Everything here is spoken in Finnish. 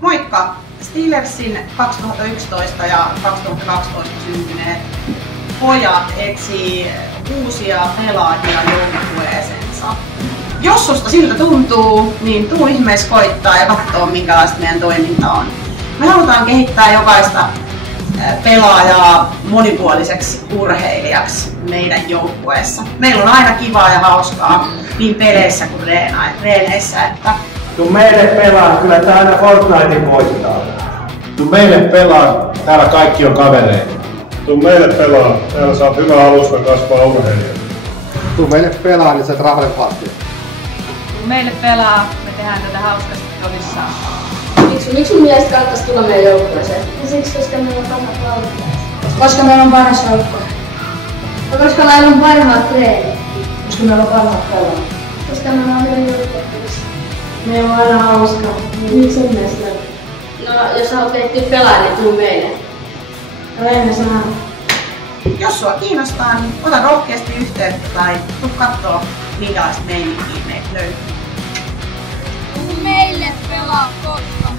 Moikka! Steelersin 2011 ja 2012 syntyneet pojat etsii uusia pelaajia joukkueeseensa. Jos susta siltä tuntuu, niin tuu ihmeessä koittaa ja katsoo minkälaista meidän toiminta on. Me halutaan kehittää jokaista pelaajaa monipuoliseksi urheilijaksi meidän joukkueessa. Meillä on aina kivaa ja hauskaa niin peleissä kuin reeneissä. Tuu meille pelaa, kyllä tää aina Fortnitein voittaa. Tuu meille pelaa, täällä kaikki on kavereita. Tuu meille pelaa, täällä saat hyvä alusta kasvaa urheilijana. Tuu meille pelaa, niin sä et rahden partio. Tuu meille pelaa, me tehdään tätä hauskasti tosissaan. Miksi sun mielestä kannattaisi tulla meidän joukkueeseen? Siksi, koska meillä on parhaat lautajat. Koska meillä on paras joukkue. Koska meillä on parhaat treenit. Koska meillä on parhaat pelaajat. Koska meillä on hyvä joukkue. Meillä on aina hauskaa. Miksi sun mielestä? No, jos haluat ehtiä pelaa, niin tuu meille. No emme saa. Jos sua kiinnostaa, niin ota rohkeasti yhteyttä tai tuu kattoo minkälaista meininkiä meiltä löytyy. Tuu meille pelaa koska.